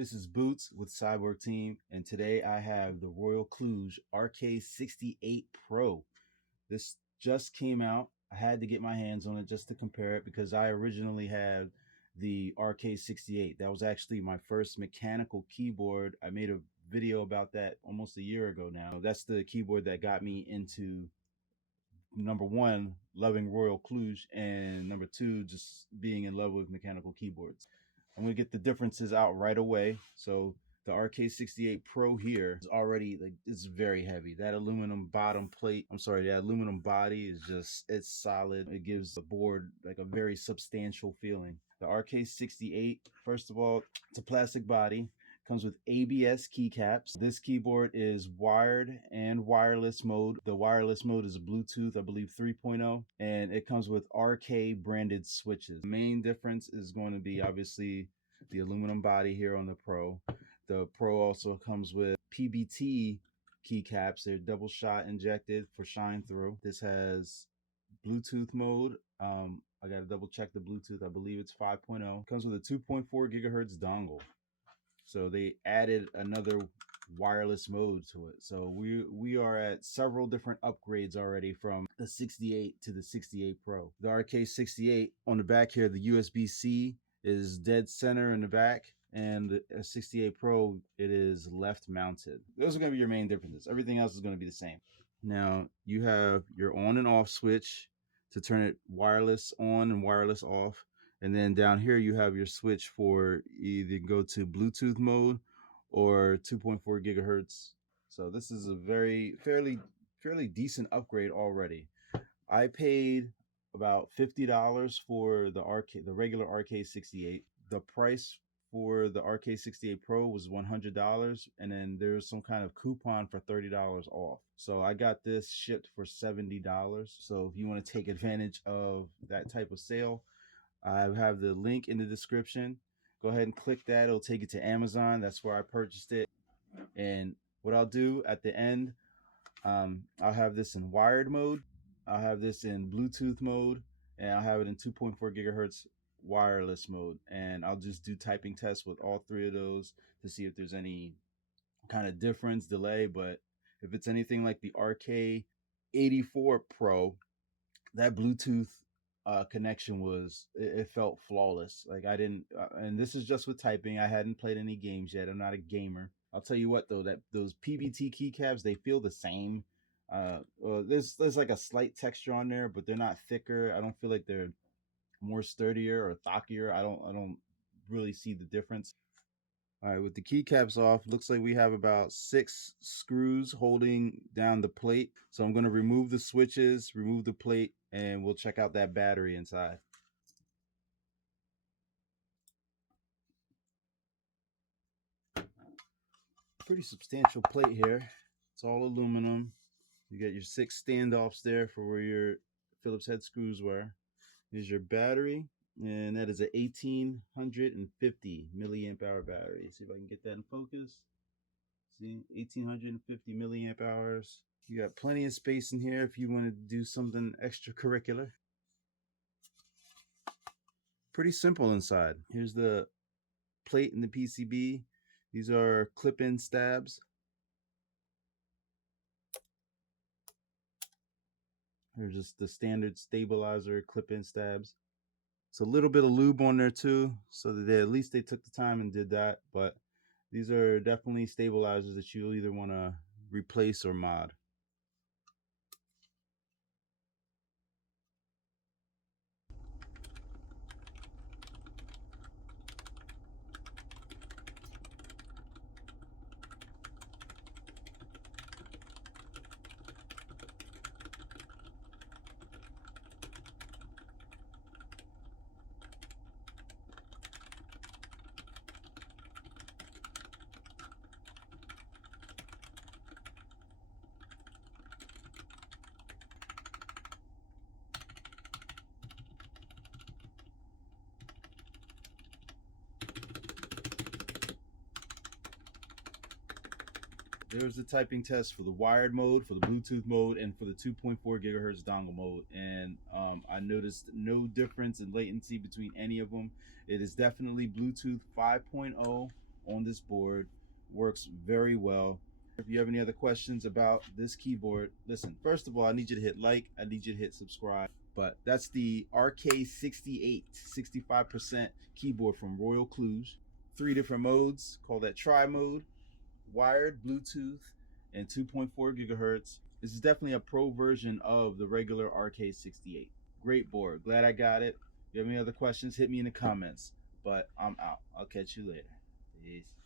This is Boots with Cyborg Team, and today I have the Royal Kludge RK68 Pro. This just came out. I had to get my hands on it just to compare it because I originally had the RK68. That was actually my first mechanical keyboard. I made a video about that almost a year ago now. That's the keyboard that got me into, number one, loving Royal Kludge, and number two, just being in love with mechanical keyboards. I'm going to get the differences out right away. So the RK68 Pro here is already, like, it's very heavy. That aluminum bottom plate, that aluminum body is just, it's solid. It gives the board like a very substantial feeling. The RK68, first of all, it's a plastic body. Comes with Abs Keycaps. This keyboard is wired and wireless mode. The wireless mode is Bluetooth, I believe 3.0, and it comes with RK branded switches. The main difference is going to be obviously the aluminum body here on the Pro. The Pro also comes with Pbt Keycaps. They're double shot injected for shine through. This has Bluetooth mode. I got to double check the Bluetooth. I believe it's 5.0. Comes with a 2.4 gigahertz dongle. So they added another wireless mode to it. So we are at several different upgrades already from the 68 to the 68 Pro. The RK68 on the back here, the USB-C is dead center in the back, and the 68 Pro, it is left mounted. Those are going to be your main differences. Everything else is going to be the same. Now you have your on and off switch to turn it wireless on and wireless off. And then down here you have your switch for either go to Bluetooth mode or 2.4 gigahertz. So this is a fairly decent upgrade already. I paid about $50 for the regular RK68. The price for the RK68 Pro was $100, and then there's some kind of coupon for $30 off. So I got this shipped for $70. So if you want to take advantage of that type of sale, I have the link in the description. Go ahead and click that. It'll take you to Amazon. That's where I purchased it. And what I'll do at the end, I'll have this in wired mode, I'll have this in Bluetooth mode, and I'll have it in 2.4 gigahertz wireless mode. And I'll just do typing tests with all three of those to see if there's any kind of difference, delay. But if it's anything like the RK84 Pro, that Bluetooth connection was, it felt flawless. Like I didn't and this is just with typing. I hadn't played any games yet. I'm not a gamer. I'll tell you what though, that those Pbt Keycaps, they feel the same. There's like a slight texture on there, but they're not thicker. I don't feel like they're more sturdier or thockier. I don't really see the difference. All right, with the keycaps off, looks like we have about 6 screws holding down the plate. So I'm going to remove the switches, remove the plate, and we'll check out that battery inside. Pretty substantial plate here. It's all aluminum. You got your 6 standoffs there for where your Phillips head screws were. Here's your battery, and that is a 1850 milliamp hour battery. See if I can get that in focus. See, 1850 milliamp hours. You got plenty of space in here if you want to do something extracurricular. Pretty simple inside. Here's the plate and the PCB. These are clip-in stabs. Here's just the standard stabilizer clip-in stabs. It's a little bit of lube on there too, so that at least they took the time and did that. But these are definitely stabilizers that you'll either want to replace or mod. There's the typing test for the wired mode, for the Bluetooth mode, and for the 2.4 gigahertz dongle mode. And I noticed no difference in latency between any of them. It is definitely Bluetooth 5.0 on this board. Works very well. If you have any other questions about this keyboard, listen, first of all, I need you to hit like, I need you to hit subscribe. But that's the RK68 65% keyboard from Royal Kludge. 3 different modes, call that tri mode, wired, Bluetooth, and 2.4 gigahertz. This is definitely a pro version of the regular RK68. Great board, glad I got it. If you have any other questions, hit me in the comments. But I'm out. I'll catch you later. Peace.